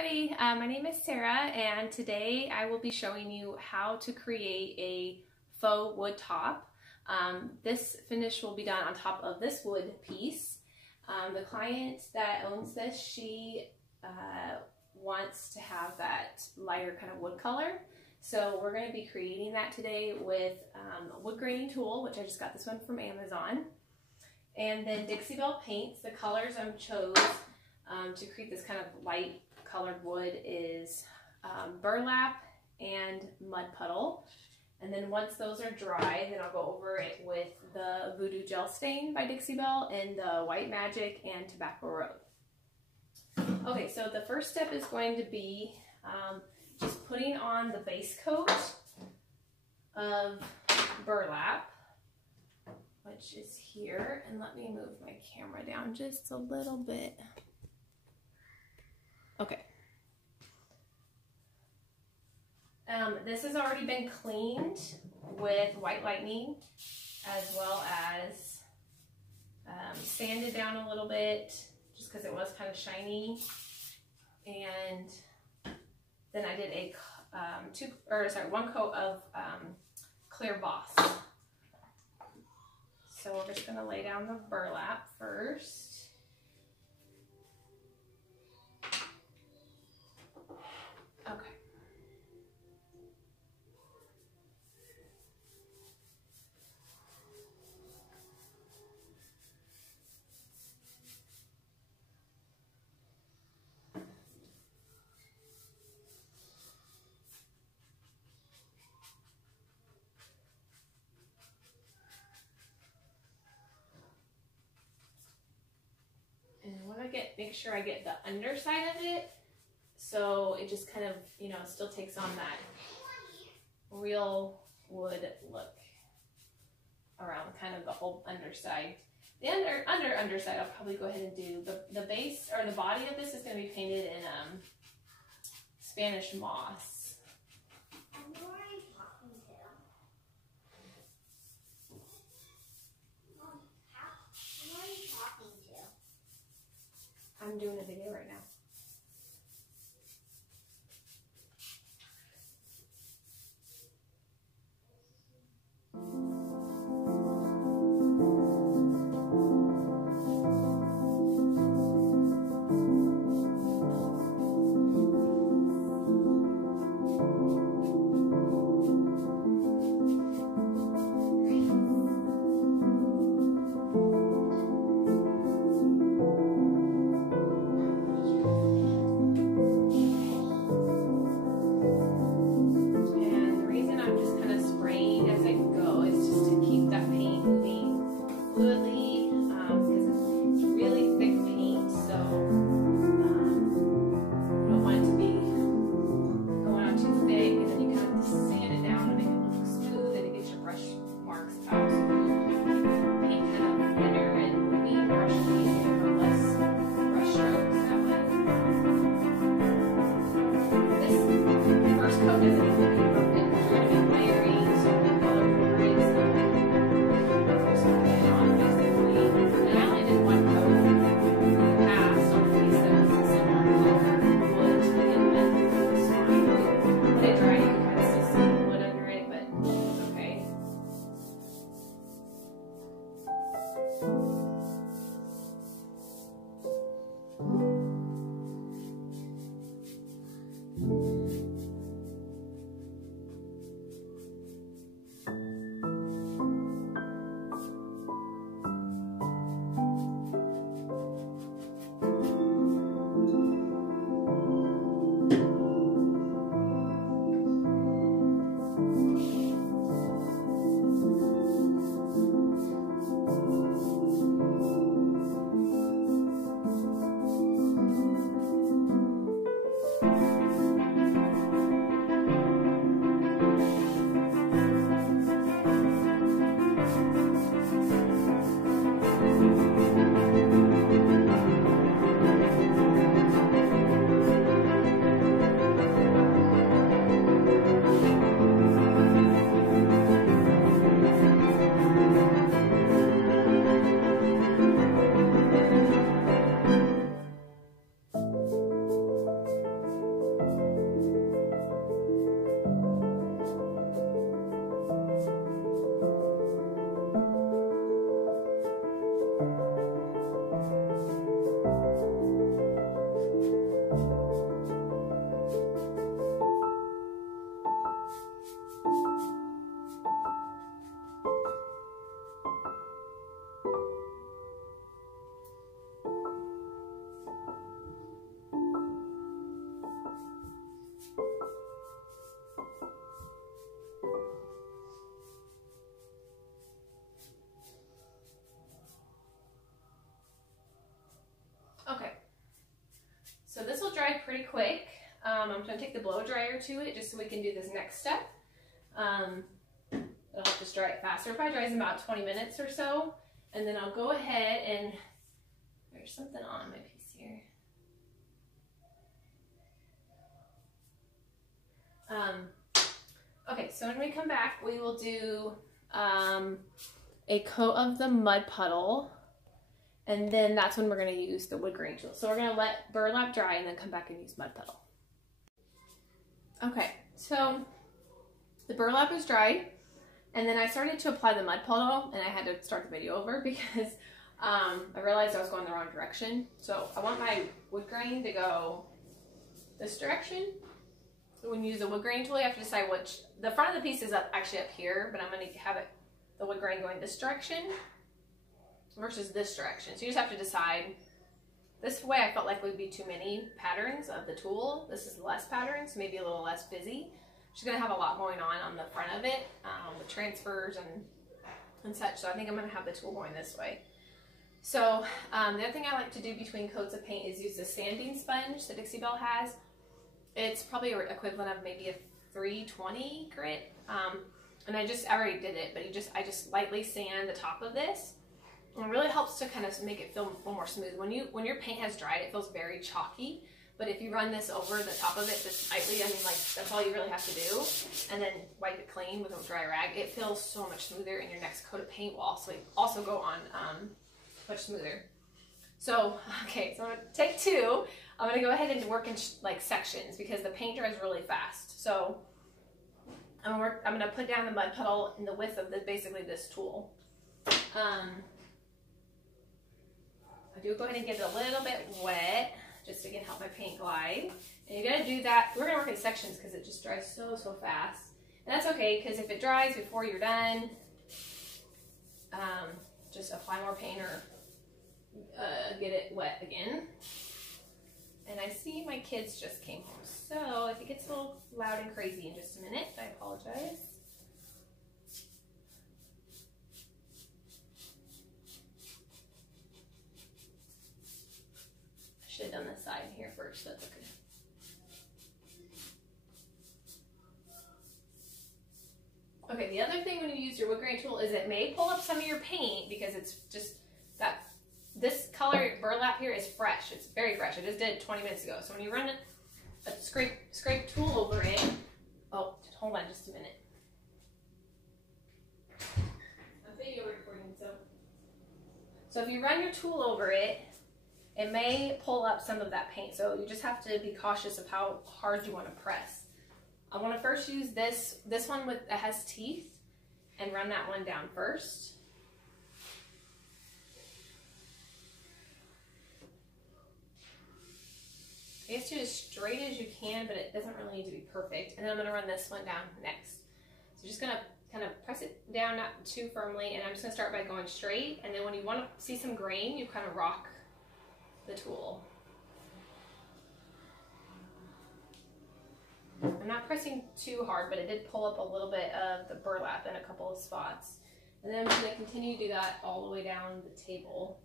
everybody, my name is Sarah and today I will be showing you how to create a faux wood top. This finish will be done on top of this wood piece. The client that owns this, she wants to have that lighter kind of wood color. So we're going to be creating that today with a wood graining tool, which I just got this one from Amazon. And then Dixie Belle paints. The colors I chose to create this kind of light colored wood is burlap and mud puddle. And then once those are dry, then I'll go over it with the Voodoo Gel Stain by Dixie Belle and the White Magic and Tobacco Road. Okay, so the first step is going to be just putting on the base coat of burlap, which is here. And let me move my camera down just a little bit. Okay. This has already been cleaned with White Lightning, as well as sanded down a little bit, just because it was kind of shiny. And then I did a one coat of clear Boss. So we're just going to lay down the burlap first. Okay. And I want to make sure I get the underside of it, so it just kind of, still takes on that real wood look around kind of the whole underside. The underside, I'll probably go ahead and do. The base, or the body of this is going to be painted in Spanish moss. Who are you talking to? Mom, who are you talking to? I'm doing a video right now. pretty quick. I'm going to take the blow dryer to it just so we can do this next step. It'll help just dry it faster. It probably dries in about 20 minutes or so. And then I'll go ahead and, there's something on my piece here. Okay, so when we come back, we will do a coat of the mud puddle, and then that's when we're going to use the wood grain tool. So we're going to let burlap dry and then come back and use mud puddle. Okay, so the burlap is dry, and then I started to apply the mud puddle, and I had to start the video over because I realized I was going the wrong direction. So I want my wood grain to go this direction. So when you use the wood grain tool, you have to decide which, the front of the piece is actually up here, but I'm going to have it, the wood grain going this direction versus this direction. So you just have to decide. This way I felt like would be too many patterns of the tool. This is less patterns, maybe a little less busy. She's going to have a lot going on the front of it with transfers and such. So I think I'm going to have the tool going this way. So the other thing I like to do between coats of paint is use the sanding sponge that Dixie Belle has. It's probably equivalent of maybe a 320 grit. And I already did it, but I just lightly sand the top of this. And it really helps to kind of make it feel a little more smooth. When your paint has dried, it feels very chalky. But if you run this over the top of it just lightly, I mean, like, that's all you really have to do. And then wipe it clean with a dry rag. It feels so much smoother, and your next coat of paint will also go on much smoother. So, okay, so I'm going to take two. I'm going to go ahead and work in like sections because the paint dries really fast. So I'm going to put down the mud puddle in the width of basically this tool. I do go ahead and get it a little bit wet just to help my paint glide. And you got to do that. We're going to work in sections because it just dries so fast. And that's okay, because if it dries before you're done, just apply more paint or get it wet again. And I see my kids just came home, so if it gets a little loud and crazy in just a minute, I apologize. I should have done this side here first, that's okay. Okay, the other thing when you use your wood grain tool is it may pull up some of your paint because it's just that this color burlap here is fresh. It's very fresh. I just did it 20 minutes ago. So when you run a scrape tool over it, oh, hold on just a minute. I'm video recording, so if you run your tool over it, it may pull up some of that paint. So you just have to be cautious of how hard you want to press. I want to first use this one that has teeth and run that one down first. I guess do it as straight as you can, but it doesn't really need to be perfect. And then I'm going to run this one down next. So just going to kind of press it down, not too firmly, and I'm just going to start by going straight. And then when you want to see some grain, you kind of rock the tool. I'm not pressing too hard, but it did pull up a little bit of the burlap in a couple of spots. And then I'm just going to continue to do that all the way down the table.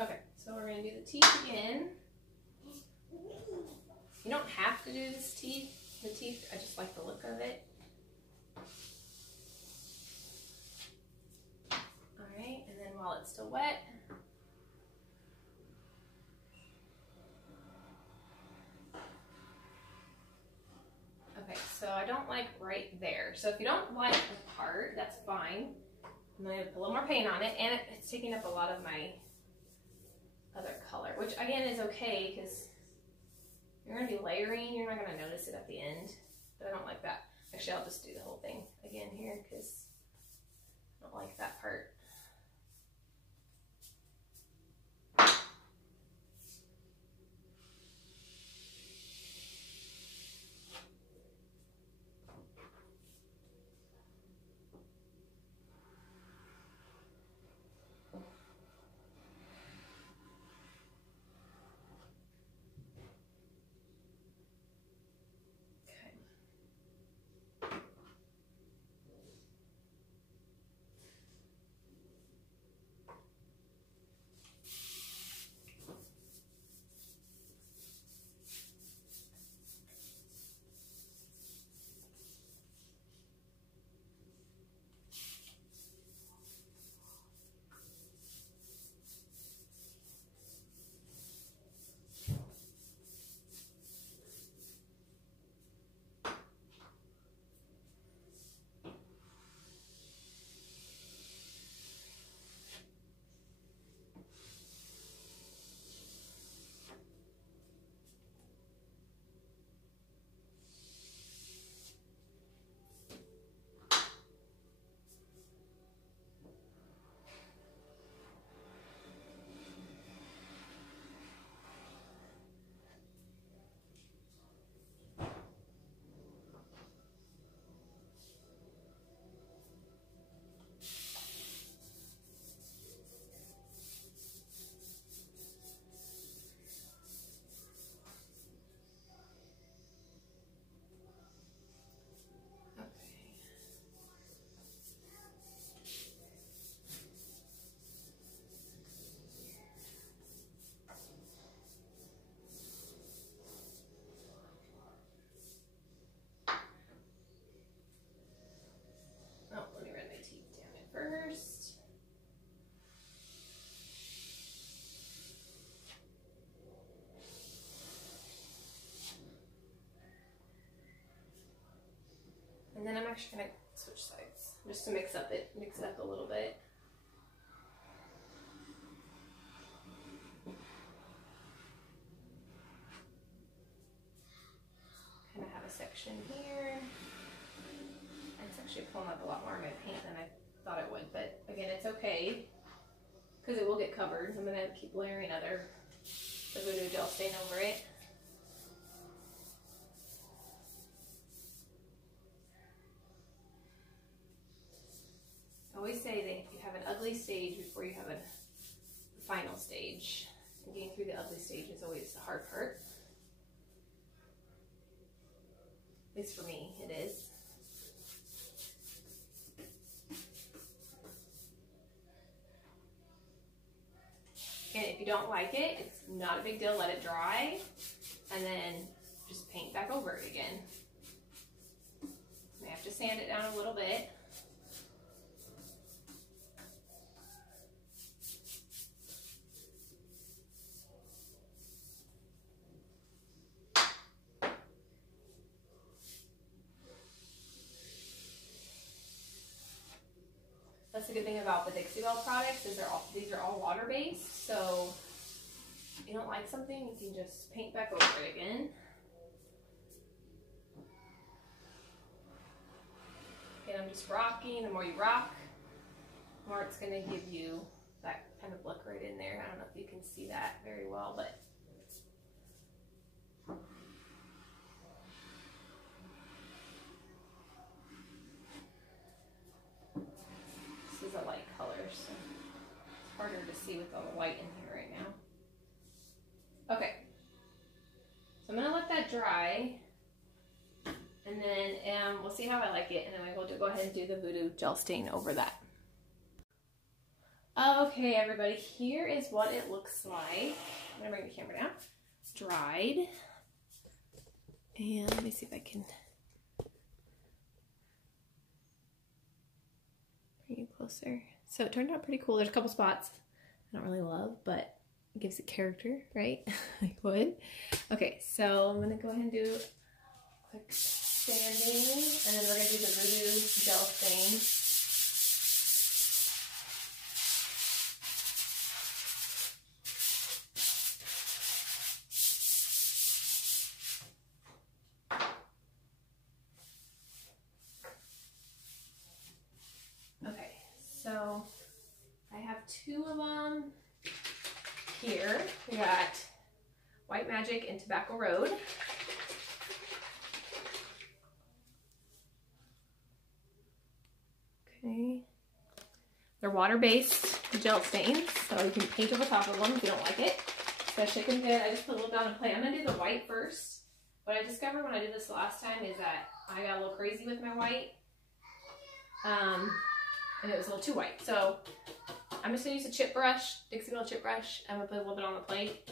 Okay, so we're going to do the teeth again. You don't have to do the teeth, I just like the look of it. Alright, and then while it's still wet, okay, so I don't like right there. So if you don't like the part, that's fine. I'm going to put a little more paint on it, and it's taking up a lot of my other color, which again is okay because you're going to be layering, you're not going to notice it at the end, but I don't like that. Actually, I'll just do the whole thing again here because I don't like that part. actually gonna switch sides just to mix it up a little bit. Kind of have a section here. It's actually pulling up a lot more of my paint than I thought it would, but again, it's okay because it will get covered. I'm gonna keep layering the voodoo gel stain over it. I always say that you have an ugly stage before you have a final stage. And getting through the ugly stage is always the hard part. At least for me, it is. And if you don't like it, it's not a big deal. Let it dry and then just paint back over it again. You may have to sand it down a little bit. That's the good thing about the Dixie Belle products is these are all water-based, so if you don't like something, you can just paint back over it again. And I'm just rocking. The more you rock, the more it's going to give you that kind of look right in there. I don't know if you can see that very well, but this is a light color, so it's harder to see with all the white in here right now. Okay, so I'm going to let that dry, and then we'll see how I like it, and then we'll go ahead and do the voodoo gel stain over that. Okay, everybody, here is what it looks like. I'm going to bring the camera down. It's dried, and let me see if I can bring you closer. So it turned out pretty cool. There's a couple spots I don't really love, but it gives it character, right? Like wood. Okay, so I'm going to go ahead and do a quick sanding, and then we're going to do the voodoo gel stain. Okay, so I have two of them here. We got White Magic and Tobacco Road. Okay. They're water-based gel stains, so you can paint over top of them if you don't like it. Especially if I just put a little down and play. I'm going to do the white first. What I discovered when I did this last time is that I got a little crazy with my white. And it was a little too white. So I'm just going to use a chip brush, Dixie Belle chip brush. I'm going to put a little bit on the plate.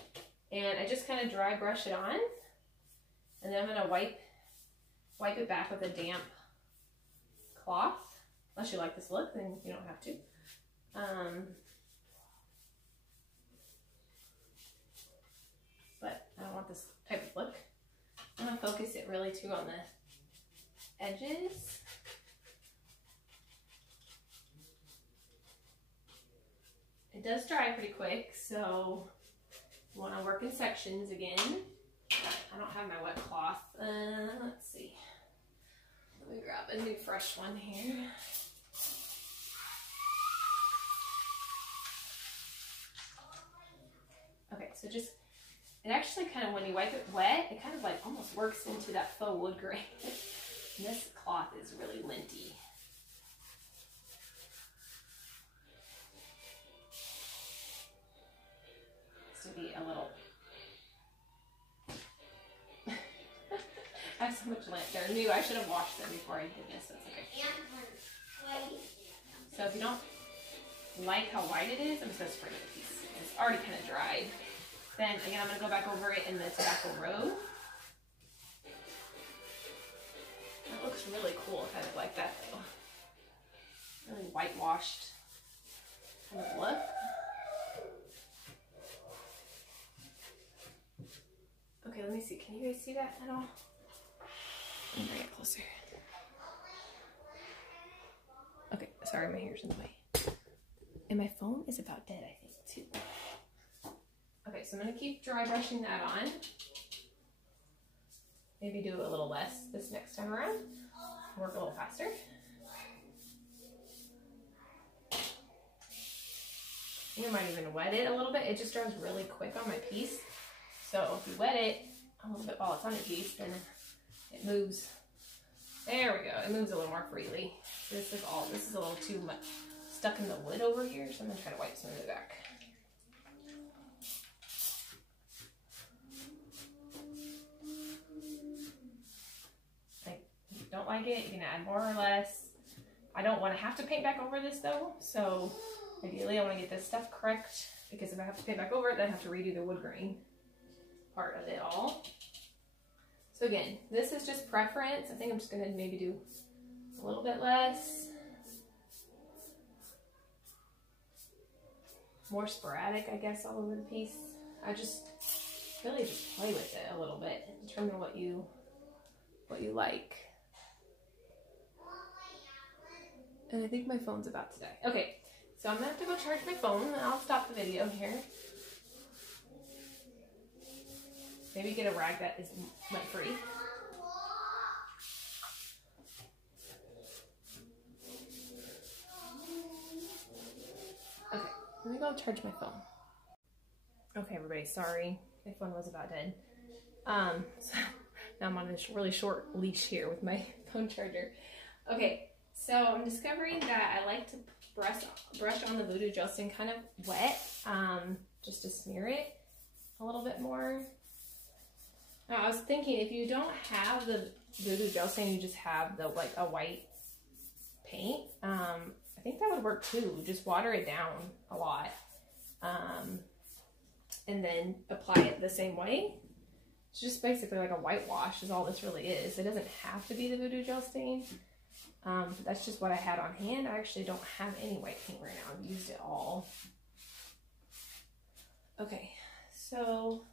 And I just kind of dry brush it on. And then I'm going to wipe it back with a damp cloth. Unless you like this look, then you don't have to. But I don't want this type of look. I'm going to focus it really too on the edges. It does dry pretty quick, so you want to work in sections again. I don't have my wet cloth. Let's see. Let me grab a new fresh one here. Okay, so just, it actually kind of, when you wipe it wet, it kind of like almost works into that faux wood grain. And this cloth is really linty. To be a little I have so much lint. They're new. I should have washed them before I did this. That's okay. So if you don't like how white it is, I'm just going to spray it a piece. It's already kind of dried. Then again, I'm going to go back over it in the Tobacco Road. That looks really cool, kind of like that though. Really whitewashed kind of look. Okay, let me see. Can you guys see that at all? Let me bring it closer. Okay, sorry, my hair's in the way. And my phone is about dead, I think, too. Okay, so I'm going to keep dry brushing that on. Maybe do a little less this next time around. Work a little faster. You might even wet it a little bit. It just dries really quick on my piece. So if you wet it a little bit while it's on your piece, then it moves. There we go. It moves a little more freely. This is a little too much stuck in the wood over here, so I'm gonna try to wipe some of it back. If you don't like it, you can add more or less. I don't want to have to paint back over this though, so ideally I want to get this stuff correct, because if I have to paint back over it, then I have to redo the wood grain part of it all. So again, this is just preference. I think I'm just going to maybe do a little bit less. More sporadic, I guess, all over the piece. I just really just play with it a little bit. Determine what you like. And I think my phone's about to die. Okay, so I'm going to have to go charge my phone, and I'll stop the video here. Maybe get a rag that is lint-free. Okay, let me go charge my phone. Okay, everybody, sorry. My phone was about dead. So now I'm on a really short leash here with my phone charger. Okay, so I'm discovering that I like to brush on the voodoo gel stain kind of wet, just to smear it a little bit more. Now, I was thinking, if you don't have the voodoo gel stain, you just have the a white paint, I think that would work too. Just water it down a lot, and then apply it the same way. It's just basically like a whitewash is all this really is. It doesn't have to be the voodoo gel stain. That's just what I had on hand. I actually don't have any white paint right now. I've used it all. Okay, so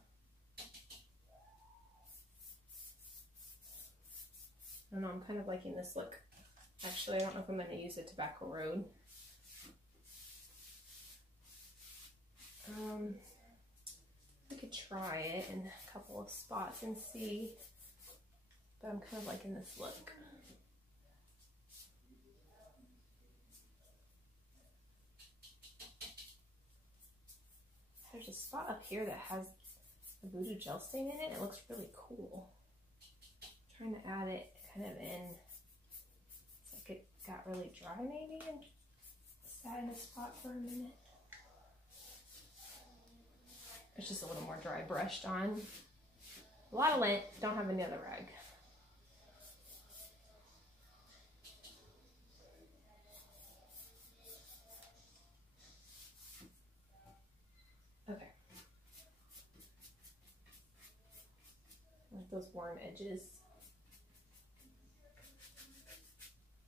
I don't know, I'm kind of liking this look. Actually, I don't know if I'm going to use a Tobacco Road. I could try it in a couple of spots and see, but I'm kind of liking this look. There's a spot up here that has a voodoo gel stain in it. It looks really cool. I'm trying to add it kind of in. It's like it got really dry maybe and sat in a spot for a minute. It's just a little more dry brushed on. A lot of lint, don't have any other rag. Okay. Like those warm edges.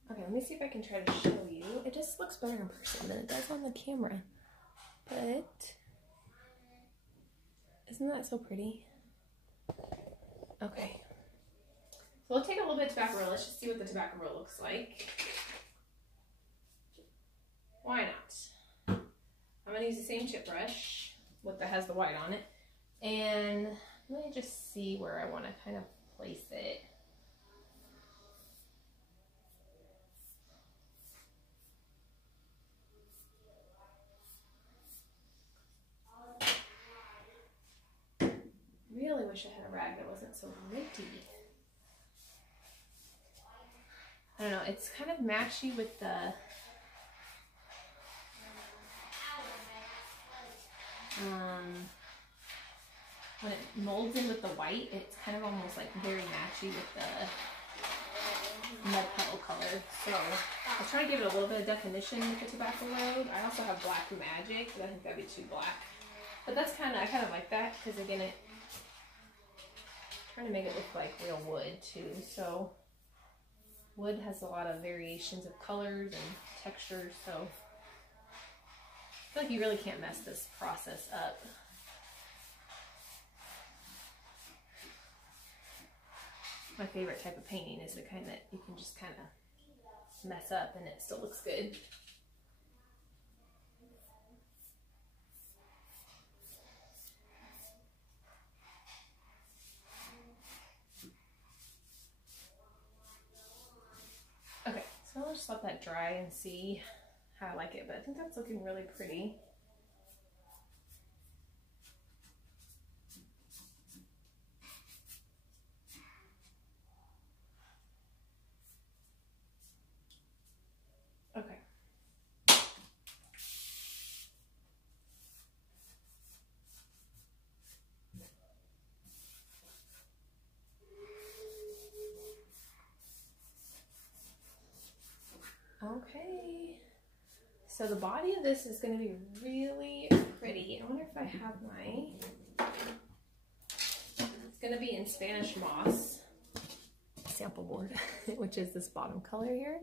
Okay, let me see if I can try to show you. It just looks better in person than it does on the camera. But isn't that so pretty? Okay. So we'll take a little bit of tobacco roll. Let's just see what the tobacco roll looks like. Why not? I'm going to use the same chip brush that has the white on it. And let me just see where I want to kind of place it. Really wish I had a rag that wasn't so linty. I don't know, it's kind of matchy with the when it molds in with the white, it's kind of almost like very matchy with the mud puddle color. So I was trying to give it a little bit of definition with the Tobacco Road. I also have Black Magic, but I think that'd be too black. But that's I kind of like that, because again, trying to make it look like real wood too. So wood has a lot of variations of colors and textures, so I feel like you really can't mess this process up. My favorite type of painting is the kind that you can just kind of mess up and it still looks good. Okay, so I'll just let that dry and see how I like it, but I think that's looking really pretty. Okay. Okay. So the body of this is going to be really pretty. I wonder if I have my... It's going to be in Spanish moss sample board, which is this bottom color here,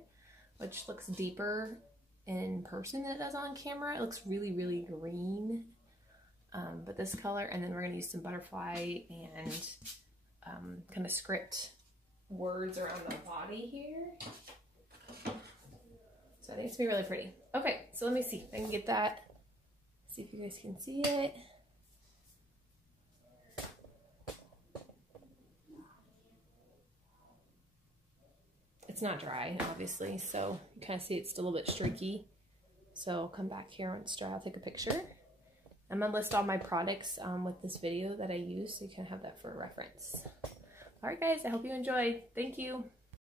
which looks deeper in person than it does on camera. It looks really, really green, but this color, and then we're going to use some butterfly and kind of script words around the body here. So I think it's going to be really pretty. Okay, so let me see if I can get that. See if you guys can see it. It's not dry, obviously, so you kind of see it's still a little bit streaky. So I'll come back here when it's dry, I'll take a picture. I'm going to list all my products with this video that I use, so you can have that for reference. All right, guys, I hope you enjoyed. Thank you.